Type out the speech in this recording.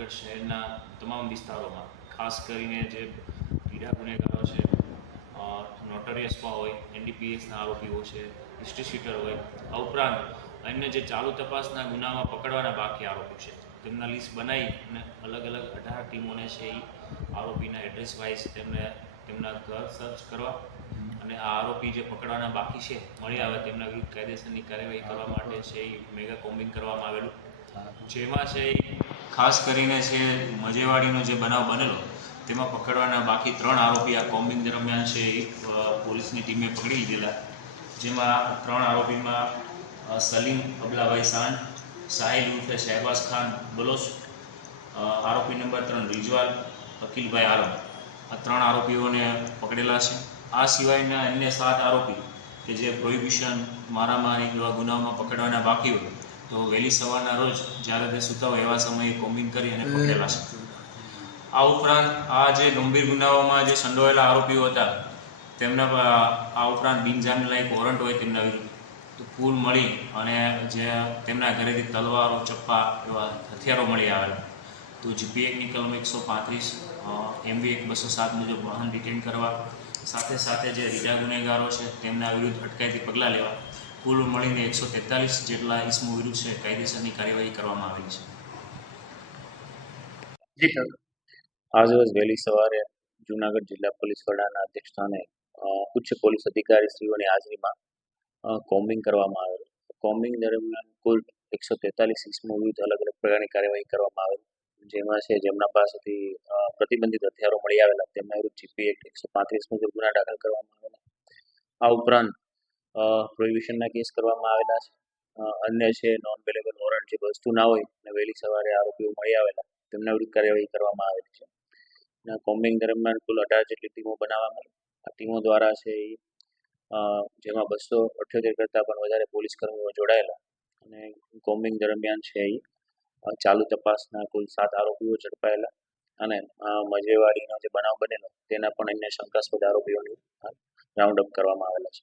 જૂનાગઢ શહેરના તમામ વિસ્તારોમાં ખાસ કરીને જે પીડા ગુનેગારો છે, નોટરિયસમાં હોય, એનડીપીએસના આરોપીઓ છે, હિસ્ટ્રી શીટર હોય, આ ઉપરાંત અન્ય જે ચાલુ તપાસના ગુનામાં પકડવાના બાકી આરોપી છે તેમના લિસ્ટ બનાવી અને અલગ અલગ 18 ટીમોને છે એ આરોપીના એડ્રેસ વાઇઝ તેમના ઘર સર્ચ કરવા અને આ આરોપી જે પકડવાના બાકી છે મળી આવે તેમના વિરુદ્ધ કાયદેસરની કાર્યવાહી કરવા માટે છે એ મેગા કોમ્બિંગ કરવામાં આવેલું, જેમાં છે ખાસ કરીને છે મજેવાડીનો જે બનાવ બનેલો તેમાં પકડવાના બાકી 3 આરોપી આ કોમ્બિંગ દરમિયાન છે પોલીસની ટીમે પકડી લીધેલા, જેમાં 3 આરોપીમાં સલીમ અબલાભાઈ સાંડ, સાહિલ ઉર્ફે શહેબાઝ ખાન બલોચ, આરોપી નંબર 3 રિજવાલ અકીલભાઈ આલમ, આ 3 આરોપીઓને પકડેલા છે. આ સિવાયના અન્ય 7 આરોપી કે જે પ્રોહિબિશન, મારામારી જેવા ગુનાઓમાં પકડવાના બાકી હોય તો વહેલી સવારના રોજ જ્યારે તે સૂતા હોય એવા સમયે કોમ્બિંગ કરી અને પકડેલા છે. આ ઉપરાંત આ જે ગંભીર ગુનાઓમાં જે સંડોવાયેલા આરોપીઓ હતા તેમના આ ઉપરાંત બિનજામીન લાયક વોરંટ હોય તેમના વિરુદ્ધ તો કુલ મળી અને જે તેમના ઘરેથી તલવારો, ચપ્પા એવા હથિયારો મળી આવેલા, તો જીપી એક્ટની કલમ 135, MB એક્ટ 207 મુજબ વાહન ડિટેન કરવા, સાથે સાથે જે રીઢા ગુનેગારો છે તેમના વિરુદ્ધ અટકાયતી પગલાં લેવા, કુલ મળીને 143 જેટલા ઇસમો વિરુદ્ધ છે કાયદેસરની કાર્યવાહી કરવામાં આવેલી છે. આજરોજ વહેલી સવારે જૂનાગઢ જિલ્લા પોલીસ વડાના અધ્યક્ષસ્થાને ઉચ્ચ પોલીસ અધિકારીશ્રીઓની હાજરીમાં કોમ્બિંગ કરવામાં આવેલ. કોમ્બિંગ દરમિયાન કુલ 143 ઇસમો વિરુદ્ધ અલગ અલગ પ્રકારની કાર્યવાહી કરવામાં આવેલ, જેમાં છે જેમના પાસેથી પ્રતિબંધિત હથિયારો મળી આવેલા તેમના વિરુદ્ધ જીપી એક્ટ 135 મુજબ ગુના દાખલ કરવામાં આવેલા. આ ઉપરાંત પ્રોહિબિશનના કેસ કરવામાં આવેલા છે. અન્ય છે નોન વેલેબલ વોરંટ જે વસ્તુ ના હોય અને વહેલી સવારે આરોપીઓ મળી આવેલા તેમના વિરુદ્ધ કાર્યવાહી કરવામાં આવેલી છે. કોમ્બિંગ દરમિયાન કુલ 18 જેટલી ટીમો બનાવવામાં આવી. આ ટીમો દ્વારા છે જેમાં 278 કરતાં પણ વધારે પોલીસ કર્મીઓ જોડાયેલા અને કોમ્બિંગ દરમિયાન છે ચાલુ તપાસના કુલ 7 આરોપીઓ ઝડપાયેલા અને મજેવાડીનો જે બનાવ બનેલો તેના પણ અન્ય શંકાસ્પદ આરોપીઓની રાઉન્ડ અપ કરવામાં આવેલા છે.